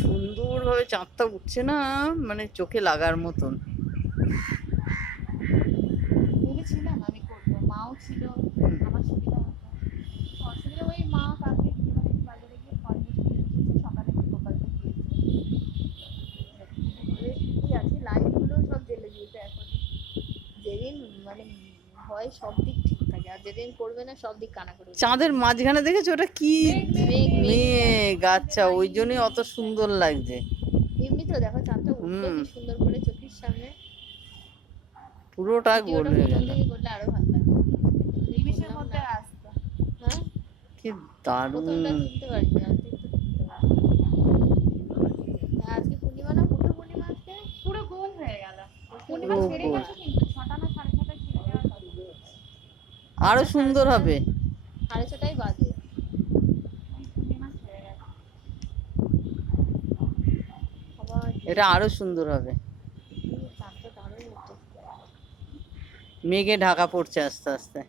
সুন্দরভাবে চাঁদটা উঠছে না, মানে চোখে লাগার মতন। ভেবেছিলাম আমি করবো, মাও ছিল, আমার সুবিধা হতো। অসুবিধা ওই মা কালকে মানে বাজারে গিয়ে ফল মিষ্টি নিয়ে এসেছে, সকালে গোপালকে দিয়েছে। আছে লাইটগুলো সব জ্বেলে দিয়েছে এখন। যেদিন মানে হয় সব দিক ঠিক থাকে, আর যেদিন করবে না সব দিক কানা করে দিবে। চাঁদের মাঝখানে দেখেছো ওটা কি? মেঘ মেঘ, আচ্ছা ওই জন্যই অত সুন্দর লাগছে। এমনি তো দেখো চাঁদটা উঠলো হুম, কি সুন্দর করে চোখের সামনে। পুরোটা গোল ভিডিওটা হয়ে প্রথম গেল। থেকে করলে আরো ভালো লাগবে। নিমিষের করলাম মধ্যে না। আসতো। হ্যাঁ, কি দারুণ। প্রথমটা তুলতে পারিনি, অর্ধেকটা তুলতে পারি। আজকে পূর্ণিমা না, বুদ্ধ পূর্ণিমা আজকে। পুরো গোল হয়ে গেল। পূর্ণিমা পুরো ছেড়ে গোল। গেছে কিন্তু 6টা না 6:30টায় ছেড়ে যাওয়ার কথা। আরো 6টা, সাড়ে সুন্দর 6টা, হবে। 6:30টাই বাজে। পূর্ণিমা ছেড়ে গেছে। আবার এটা আরো সুন্দর হবে। চাঁদটা দারুণ উঠেছে। মেঘে ঢাকা পড়ছে আস্তে আস্তে।